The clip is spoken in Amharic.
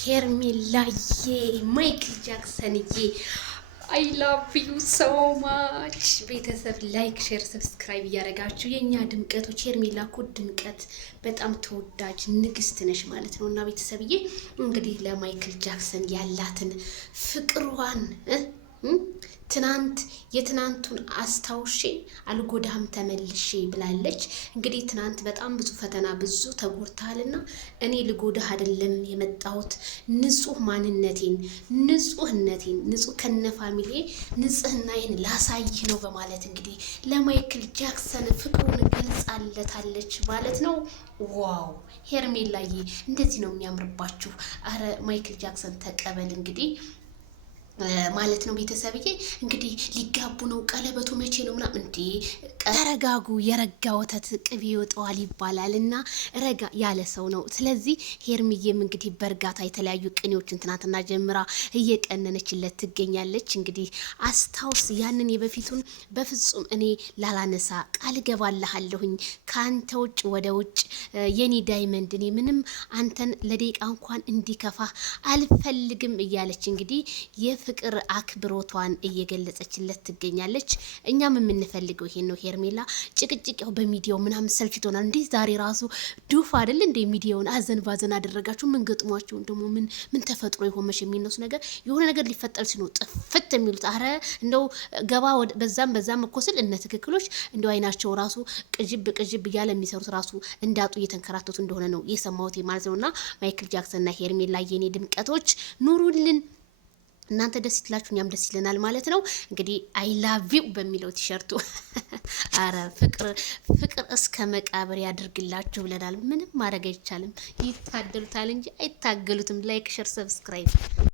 ሄርሜላዬ ማይክል ጃክሰንዬ አይ ላቭ ዩ ሶ ማች። ቤተሰብ ላይክ፣ ሼር፣ ሰብስክራይብ እያደረጋችሁ የኛ ድምቀቶች። ሄርሜላ እኮ ድምቀት በጣም ተወዳጅ ንግስት ነሽ ማለት ነው። እና ቤተሰብዬ እንግዲህ ለማይክል ጃክሰን ያላትን ፍቅሯን ትናንት የትናንቱን አስታውሼ አልጎዳም ተመልሼ ብላለች። እንግዲህ ትናንት በጣም ብዙ ፈተና ብዙ ተጎድተሃልና እኔ ልጎዳህ አይደለም የመጣሁት ንጹህ ማንነቴን ንጹህነቴን ንጹህ ከነ ፋሚሊ ንጽህናዬን ላሳይህ ነው በማለት እንግዲህ ለማይክል ጃክሰን ፍቅሩን ገልጻለታለች ማለት ነው። ዋው ሄርሜላዬ እንደዚህ ነው የሚያምርባችሁ። አረ ማይክል ጃክሰን ተቀበል እንግዲህ ማለት ነው። ቤተሰብዬ እንግዲህ ሊጋቡ ነው። ቀለበቱ መቼ ነው ምናምን እንዴ? ተረጋጉ። የረጋ ወተት ቅቤ ይወጣዋል ይባላል እና ረጋ ያለ ሰው ነው። ስለዚህ ሄርሚዬም እንግዲህ በእርጋታ የተለያዩ ቅኔዎችን ትናንትና ጀምራ እየቀነነችለት ትገኛለች። እንግዲህ አስታውስ ያንን የበፊቱን በፍጹም እኔ ላላነሳ ቃል ገባልሃለሁኝ ከአንተ ውጭ ወደ ውጭ የኔ ዳይመንድ እኔ ምንም አንተን ለደቂቃ እንኳን እንዲከፋ አልፈልግም እያለች እንግዲህ ፍቅር አክብሮቷን እየገለጸችለት ትገኛለች። እኛም የምንፈልገው ይሄን ነው። ሄርሜላ ጭቅጭቅ ያው በሚዲያው ምናምን ሰልችቶናል። እንዴ ዛሬ ራሱ ዱፍ አይደል እንዴ? ሚዲያውን አዘን ባዘን አደረጋችሁ። ምን ገጥሟችሁ ደግሞ ምን ተፈጥሮ ይሆንሽ የሚነሱ ነገር የሆነ ነገር ሊፈጠር ሲኖር ጥፍት የሚሉት አረ እንደው ገባ በዛም እኮ ስል እነ ትክክሎች እንደው አይናቸው ራሱ ቅጅብ እያለ የሚሰሩት ራሱ እንዳጡ እየተንከራተቱ እንደሆነ ነው የሰማሁት ማለት ነውና ማይክል ጃክሰንና ሄርሜላ የኔ ድምቀቶች ኑሩልን። እናንተ ደስ ይላችሁ እኛም ደስ ይለናል ማለት ነው። እንግዲህ አይ ላቭ ዩ በሚለው ቲሸርቱ አረ ፍቅር እስከ መቃብር ያድርግላችሁ ብለናል። ምንም ማድረግ አይቻልም። ይታደሉታል እንጂ አይታገሉትም። ላይክ ሼር ሰብስክራይብ